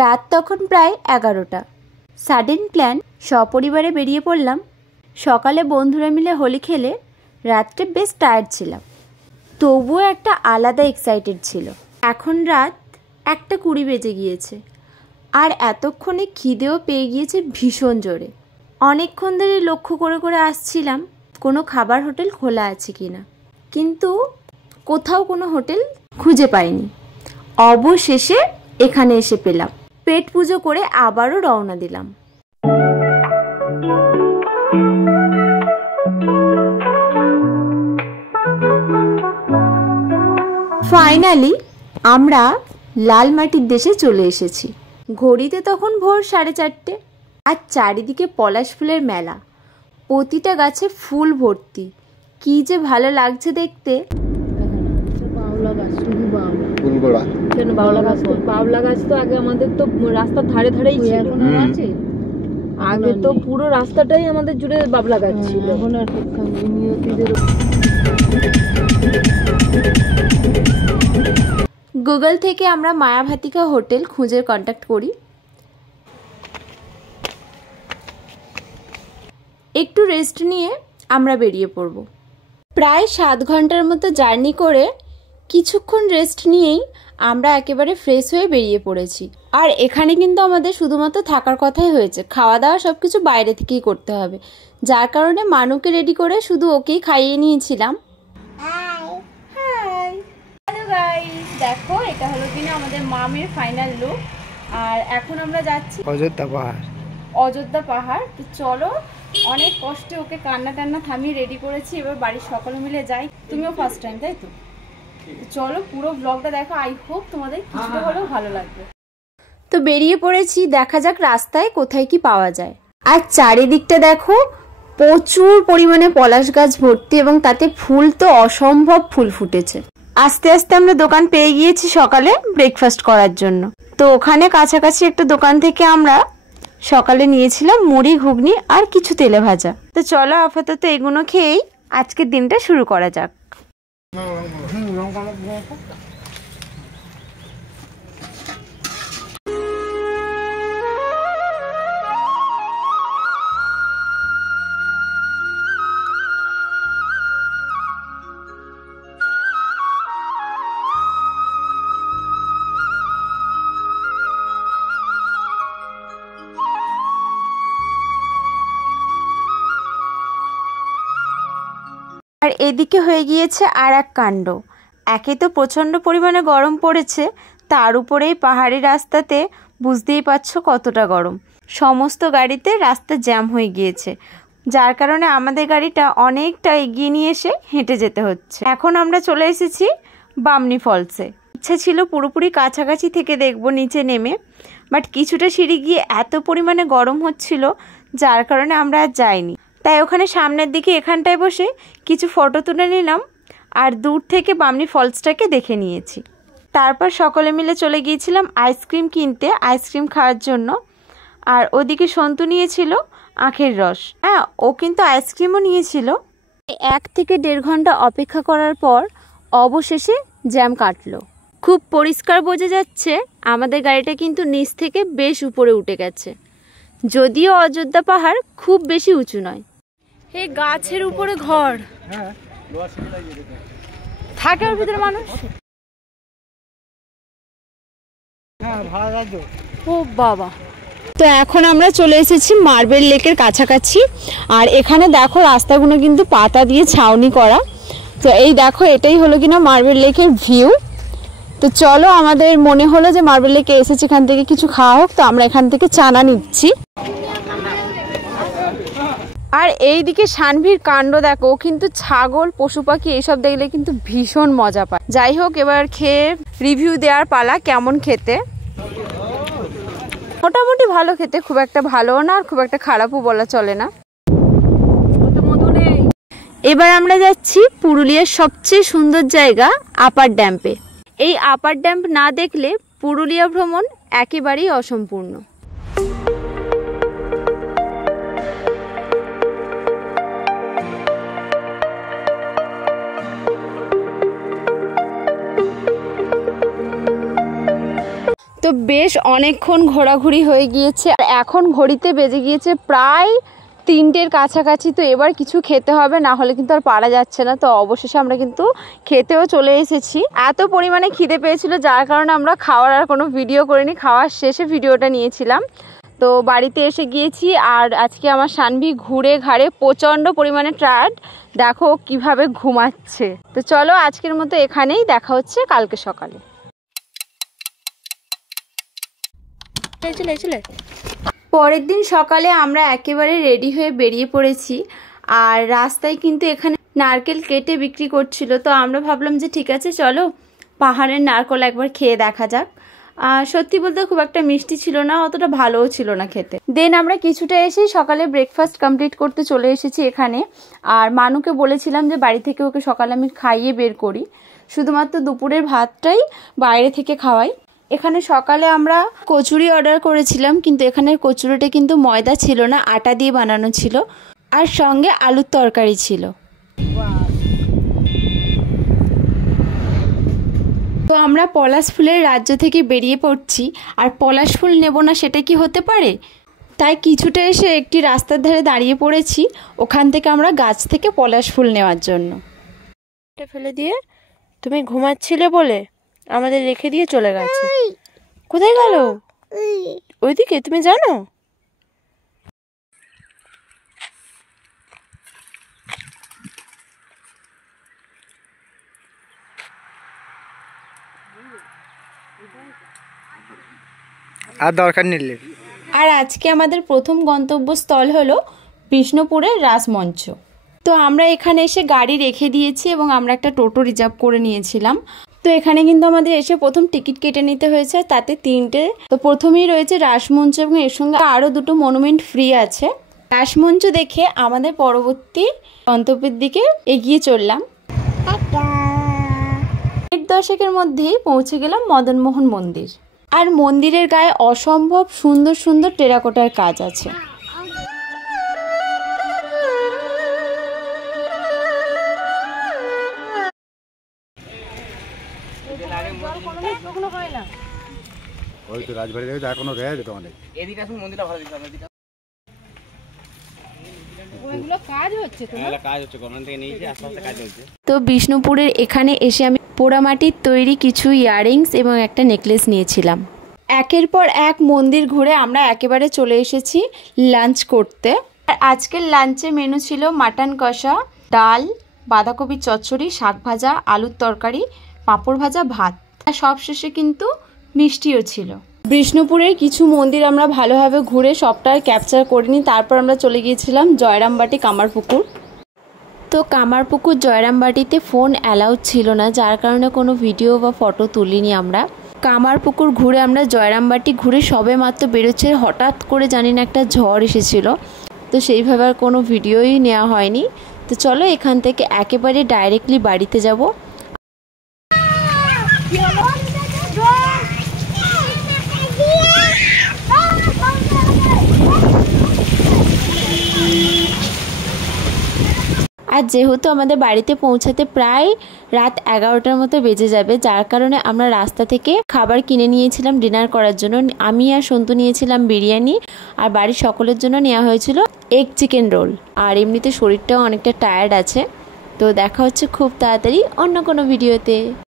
রাত তখন প্রায় 11টা। সাডেন প্ল্যান, সপরিবারে বেরিয়ে পড়লাম। সকালে বন্ধুরা মিলে হোলি খেলে রাত্রে বেশ টায়ার্ড ছিলাম, তবুও একটা আলাদা এক্সাইটেড ছিল। এখন রাত 1:20 বেজে গিয়েছে, আর এতক্ষণে খিদেও পেয়ে গিয়েছে ভীষণ জোরে। অনেকক্ষণ ধরে লক্ষ্য করে করে আসছিলাম কোনো খাবার হোটেল খোলা আছে কিনা, কিন্তু কোথাও কোনো হোটেল খুঁজে পাইনি। অবশেষে এখানে এসে পেলাম। পেট পুজো করে আবারও রওনা দিলাম। ফাইনালি আমরা লাল মাটির দেশে চলে এসেছি। ঘড়িতে তখন ভোর 4:30, আর চারিদিকে পলাশ ফুলের মেলা। প্রতিটা গাছে ফুল ভর্তি, কি যে ভালো লাগছে দেখতে। বাবলা গাছ তো আগে আমাদের তো রাস্তার ধারে ধারেই ছিল, আগে তো পুরো রাস্তাটাই আমাদের জুড়ে বাবলা গাছ ছিল। এখন আর গুগল থেকে আমরা মায়াভাতিকা হোটেল খুঁজে কন্ট্যাক্ট করি। একটু রেস্ট নিয়ে আমরা বেরিয়ে পড়ব। প্রায় 7 ঘন্টার মতো জার্নি করে কিছুক্ষণ রেস্ট নিয়েই আমরা একেবারে ফ্রেশ হয়ে বেরিয়ে পড়েছি। আর এখানে কিন্তু আমাদের শুধুমাত্র থাকার কথাই হয়েছে, খাওয়া দাওয়া সব কিছু বাইরে থেকেই করতে হবে, যার কারণে মানুকে রেডি করে শুধু ওকেই খাইয়ে নিয়েছিলাম। হ্যালো গাইস, দেখো এটা হলো কিনা আমাদের মামের ফাইনাল লুক। আর এখন আমরা যাচ্ছি অযোধ্যা পাহাড়। তো চলো, অনেক কষ্টে ওকে কান্না টান্না থামিয়ে রেডি করেছি, এবার বাড়ির সকলে মিলে যাই। তুমিও ফার্স্ট টাইম তাই তো? চলো পুরো ব্লগটা দেখো, আই হোপ তোমাদের কিছুটা হলেও ভালো লাগবে। তো বেরিয়ে পড়েছি, দেখা যাক রাস্তায় কোথায় কি পাওয়া যায়। আর চারিদিকটা দেখো, প্রচুর পরিমাণে পলাশ গাছ ভর্তি, এবং তাতে ফুল তো অসম্ভব ফুল ফুটেছে। আস্তে আস্তে আমরা দোকান পেয়ে গিয়েছি সকালে ব্রেকফাস্ট করার জন্য। তো ওখানে কাছাকাছি একটা দোকান থেকে আমরা সকালে নিয়েছিলাম মুড়ি, ঘুগনি আর কিছু তেলে ভাজা। তো চলো আপাতত এগুলো খেয়েই আজকের দিনটা শুরু করা যাক। আর এদিকে হয়ে গিয়েছে আর এক কাণ্ড। একে তো প্রচণ্ড পরিমাণে গরম পড়েছে, তার উপরেই পাহাড়ি রাস্তাতে বুঝতেই পারছো কতটা গরম। সমস্ত গাড়িতে রাস্তা জ্যাম হয়ে গিয়েছে, যার কারণে আমাদের গাড়িটা অনেকটা এগিয়ে নিয়ে এসে হেঁটে যেতে হচ্ছে। এখন আমরা চলে এসেছি বামনি ফলসে। ইচ্ছা ছিল পুরোপুরি কাছাকাছি থেকে দেখবো নিচে নেমে, বাট কিছুটা সিঁড়ি গিয়ে এত পরিমাণে গরম হচ্ছিল, যার কারণে আমরা আর যাইনি। তাই ওখানে সামনের দিকে এখানটায় বসে কিছু ফটো তুলে নিলাম, আর দূর থেকে বামনি ফলসটাকে দেখে নিয়েছি। তারপর সকলে মিলে চলে গিয়েছিলাম আইসক্রিম কিনতে, আইসক্রিম খাওয়ার জন্য। আর ওদিকে সন্তু নিয়েছিল আখের রস। হ্যাঁ, ও কিন্তু আইসক্রিমও নিয়েছিল। 1 থেকে 1.5 ঘন্টা অপেক্ষা করার পর অবশেষে জ্যাম কাটলো। খুব পরিষ্কার বোঝা যাচ্ছে আমাদের গাড়িটা কিন্তু নিচ থেকে বেশ উপরে উঠে গেছে, যদিও অযোধ্যা পাহাড় খুব বেশি উঁচু নয়। এই গাছের উপরে ঘর থাকে, ওর ভিতরে মানুষ। ও বাবা! তো এখন আমরা চলে এসেছি মার্বেল লেকের কাছাকাছি। আর এখানে দেখো রাস্তাগুলো কিন্তু পাতা দিয়ে ছাউনি করা। তো এই দেখো, এটাই হলো কিনা মার্বেল লেকের ভিউ। তো চলো, আমাদের মনে হলো যে মার্বেল লেকে এসেছি, এখান থেকে কিছু খাওয়া হোক, তো আমরা এখান থেকে চানা নিচ্ছি। আর এইদিকে সানভীর কাণ্ড দেখো, ও কিন্তু ছাগল, পশু পাখি এইসব দেখলে কিন্তু ভীষণ মজা পায়। যাই হোক, এবার খেয়ে রিভিউ দেওয়ার পালা, কেমন খেতে। মোটামুটি ভালো খেতে, খুব একটা ভালো না আর খুব একটা খারাপও বলা চলে না। এবার আমরা যাচ্ছি পুরুলিয়ার সবচেয়ে সুন্দর জায়গা আপার ড্যাম্পে। এই আপার ড্যাম্প না দেখলে পুরুলিয়া ভ্রমণ একেবারেই অসম্পূর্ণ। তো বেশ অনেকক্ষণ ঘোরাঘুরি হয়ে গিয়েছে আর এখন ঘড়িতে বেজে গিয়েছে প্রায় 3টের কাছাকাছি। তো এবার কিছু খেতে হবে, না হলে কিন্তু আর পারা যাচ্ছে না। তো অবশেষে আমরা কিন্তু খেতেও চলে এসেছি। এত পরিমাণে খিদে পেয়েছিল যার কারণে আমরা খাওয়ার আর কোনো ভিডিও করিনি, খাওয়ার শেষে ভিডিওটা নিয়েছিলাম। তো বাড়িতে এসে গিয়েছি আর আজকে আমার সানভি ঘুরে ঘাড়ে প্রচণ্ড পরিমাণে টায়ার্ড, দেখো কিভাবে ঘুমাচ্ছে। তো চলো আজকের মতো এখানেই, দেখা হচ্ছে কালকে সকালে। পরের দিন সকালে আমরা একেবারে রেডি হয়ে বেরিয়ে পড়েছি আর রাস্তায় কিন্তু এখানে নারকেল কেটে বিক্রি করছিল। তো আমরা ভাবলাম যে ঠিক আছে চলো পাহাড়ের নারকেল একবার খেয়ে দেখা যাক। সত্যি বলতে খুব একটা মিষ্টি ছিল না, অতটা ভালোও ছিল না খেতে। দেন আমরা কিছুটা এসেই সকালে ব্রেকফাস্ট কমপ্লিট করতে চলে এসেছি এখানে। আর মানুকে বলেছিলাম যে বাড়ি থেকে ওকে সকালে আমি খাইয়ে বের করি, শুধুমাত্র দুপুরের ভাতটাই বাইরে থেকে খাওয়াই। এখানে সকালে আমরা কচুরি অর্ডার করেছিলাম, কিন্তু এখানের কচুরিটা কিন্তু ময়দা ছিল না, আটা দিয়ে বানানো ছিল আর সঙ্গে আলুর তরকারি ছিল। তো আমরা পলাশ ফুলের রাজ্য থেকে বেরিয়ে পড়ছি আর পলাশ ফুল নেব না সেটা কি হতে পারে, তাই কিছুটা এসে একটি রাস্তার ধারে দাঁড়িয়ে পড়েছি। ওখান থেকে আমরা গাছ থেকে পলাশ ফুল নেওয়ার জন্য ফেলে দিয়ে তুমি ঘুমাচ্ছিলে বলে আমাদের রেখে দিয়ে চলে গেছে। কোথায় গেল? ওইদিকে, তুমি জানো? আর দরকার নিলে। আর আজকে আমাদের প্রথম গন্তব্যস্থল হলো বিষ্ণুপুরের রাসমঞ্চ। তো আমরা এখানে এসে গাড়ি রেখে দিয়েছি এবং আমরা একটা টোটো রিজার্ভ করে নিয়েছিলাম। তো এখানে কিন্তু আমাদের এসে প্রথম টিকিট কেটে নিতে হয়েছে, তাতে 3টে। তো প্রথমেই রয়েছে রাসমঞ্চ এবং এর সঙ্গে আরও 2টো মনুমেন্ট ফ্রি আছে। রাসমঞ্চ দেখে আমাদের পরবর্তী গন্তব্যের দিকে এগিয়ে চললাম। 10 মধ্যেই পৌঁছে গেলাম মদনমোহন মন্দির। আর মন্দিরের গায়ে অসম্ভব সুন্দর সুন্দর টেরাকোটার কাজ আছে। তো বিষ্ণুপুরের এখানে এসে আমি পোড়ামাটির তৈরি কিছু ইয়াররিংস এবং একটা নেকলেস নিয়েছিলাম। একের পর এক মন্দির ঘুরে আমরা একেবারে চলে এসেছি লাঞ্চ করতে। আর আজকের লাঞ্চে মেনু ছিল মাটন কষা, ডাল, বাঁধাকপির চচ্চড়ি, শাক ভাজা, আলুর তরকারি, পাঁপড় ভাজা, ভাত। আর সবশেষে কিন্তু মিষ্টিও ছিল। বিষ্ণুপুরের কিছু মন্দির আমরা ভালোভাবে ঘুরে সবটা ক্যাপচার করিনি। তারপর আমরা চলে গিয়েছিলাম জয়রামবাটি কামারপুকুর। তো কামারপুকুর জয়রামবাটিতে ফোন অ্যালাউড ছিল না, যার কারণে কোনো ভিডিও বা ফটো তুলিনি আমরা। কামারপুকুর ঘুরে আমরা জয়রামবাটি ঘুরে সবে মাত্র বেরোচ্ছে, হঠাৎ করে জানি না একটা ঝড় এসেছিল, তো সেইভাবে আর কোনো ভিডিওই নেওয়া হয়নি। তো চলো এখান থেকে একেবারে ডাইরেক্টলি বাড়িতে যাব। আর যেহেতু আমাদের বাড়িতে পৌঁছাতে প্রায় রাত 11টার মতো বেজে যাবে, যার কারণে আমরা রাস্তা থেকে খাবার কিনে নিয়েছিলাম ডিনার করার জন্য। আমি আর সন্তু নিয়েছিলাম বিরিয়ানি, আর বাড়ির সকলের জন্য নেওয়া হয়েছিল এগ চিকেন রোল। আর এমনিতে শরীরটাও অনেকটা টায়ার্ড আছে। তো দেখা হচ্ছে খুব তাড়াতাড়ি অন্য কোনো ভিডিওতে।